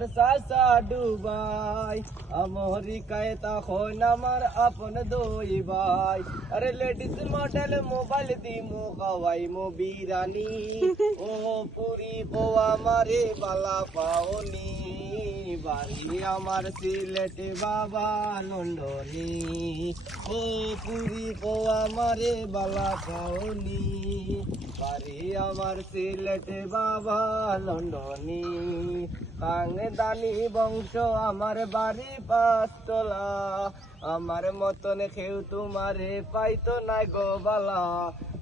আমার চাচা ডুবাই আমেরিকায় তখন আমার আপন দুই ভাই আরে লেডিস মডেল মোবাইল দিমু খাওয়াই মো বিরানি ও পুরি পোয়া মারে বালা পাওনি বাড়ি আমার সিলেটে বাবা লন্ডনি ও পুরি পোয়া মারে বালা পাওনি বাড়ি আমার সিলেটে বাবা লন্ডনি কাংদানি বংশ আমার বাড়ি পাঁচতলা আমার মতন কেউ তোমারে পাইতো না গো বালা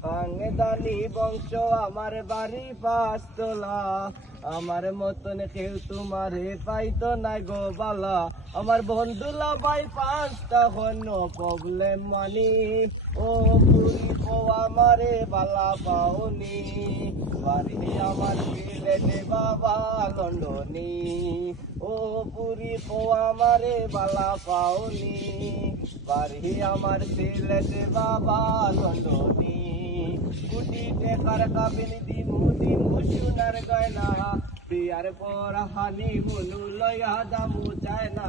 কাংদানি বংশ আমার বাড়ি পাঁচতলা আমার মতন কেউ তোমারে পাইতো না গো বালা আমার বন্ধুলা ভাই পাঁচটা হন প্রবলেম মানি ও পুরি পোয়া মারে বালা পাওনি বাড়ি আমার সিলেটে বাবা লন্ডনি ও পুরি পোয়া মারে বালা পাওনি বাড়ি আমার সিলেটে বাবা লন্ডনি কুটি টেকার কাবিন দিমু দিমু সোনার গয়না বিয়ার পর হানি মনু লয়া দামু চায় না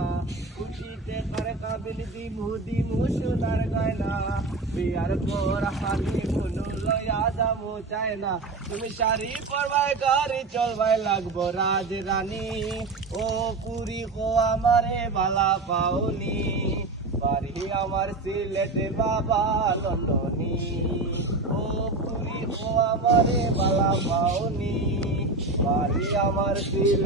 কুটি টেকার কাবিন দিমু দিমু সোনার গয়না বিয়ার পর হানি মনু লয়া দামু চায় না তুমি শাড়ি পরবাই গাড়ি চলবাই লাগবো রাজ রানী ও পুরি কো আমারে বালা পাওনি বাড়ি আমার সিলেটে বাবা লন্ডনি ও পুরি কো আমারে বালা পাওনি বাড়ি আমার সিলেটে